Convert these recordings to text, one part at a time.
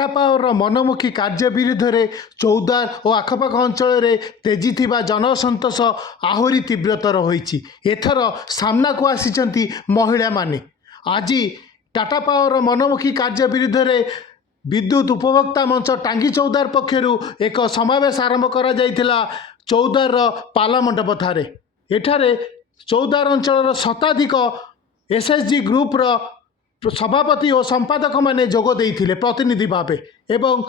Tata power मनमुखी कार्य विरुद्ध में चौदार और आखपाख अंचल तेजी थिबा जनसंतोष आहुरी तीव्रतर होईछि। एथर सामना को आसी महिला माने। आज टाटा पावर मनमुखी कार्य विरुद्ध में विद्युत उपभोक्ता मंच टांगी चौदार पक्षरु एक समावेश आरंभ करा जायतिला चौदार पालमंडप ठारे। एठारे चौदार अंचल शताधिक एसएचजी ग्रुप सभापति और संपादक माने जोग देइथिले प्रतिनिधि भावे एवं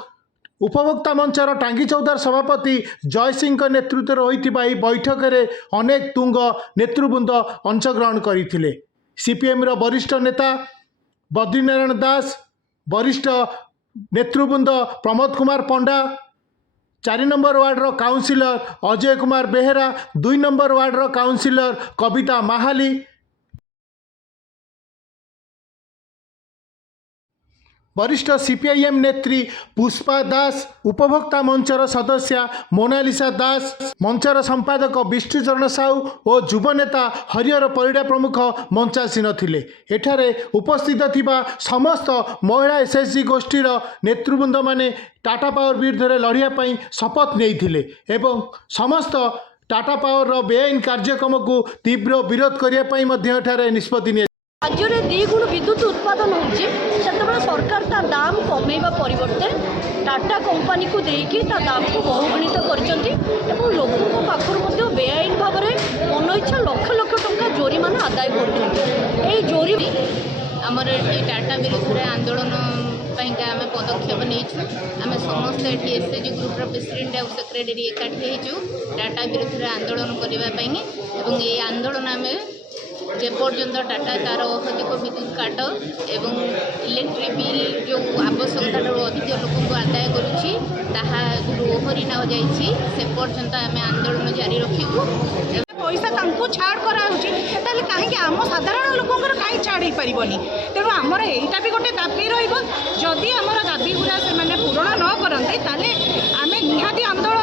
उपभोक्ता मंचर टांगी चौदार सभापति जय सिंह नेतृत्व होइतिबा एही बैठक में अनेक तुंग नेतृवृंद अंशग्रहण करथिले। सीपीएम रो वरिष्ठ नेता बद्रीनारायण दास, वरिष्ठ नेतृवृंद प्रमोद कुमार पंडा, 4 नंबर वार्ड रो councillor Ajay Kumar Behera, 2 number ward रो काउंसिलर कविता महाली, वरिष्ठ सीपीआईएम नेत्री पुष्पा दास, उपभोक्ता मंचर सदस्य मोनालिसा दास, मंचर संपादक विष्णुचरण साहू और युव नेता हरिहर परिडा प्रमुख मंचासीन थिले। एठारे उपस्थित थिबा समस्त महिला एसएचजी गोष्ठीर नेतृवृंद माने टाटा पावर विरुद्ध लड़िया पई शपथ नेइथिले एवं समस्त टाटा पावर बेआईन कार्यक्रम को तीव्र विरोध करिया पई मध्ये एठारे निष्पत्ति नि राज्य में 2 गुण विद्युत उत्पादन होती सरकार ता दाम कमेवा परिवर्ते टाटा कंपनी को देकी ता दाम को बहुगुणित कर लोकों पाखर बेआईन भाव में मन इच्छा लक्ष लक्ष टंका जोरीमाना आदाय कर जोरी आमर टाटा विरुद्ध आंदोलन आम पदक्षेप नहीं आम समस्त ये एसएचजी ग्रुप प्रेसिडेंट और सेक्रेटरी एकाठी होचु टाटा विरुद्ध आंदोलन करने ये आंदोलन आम जेपर्यंत टाटा तार अधिक विद्युत काट एवं इलेक्ट्रिक बिल जो आवश्यकता अधिक लोक आदाय करुच्ची ओहरी न जाए पर्यंत आम आंदोलन जारी रखू। पैसा छाड़ कराला कहीं आम साधारण लोक कहीं छाड़ हो पारनी तेणु आमर यहीटा भी गोटे दाबी रही जदि आमर दाबी गुरा से पूरण न करते आम निहाती आंदोलन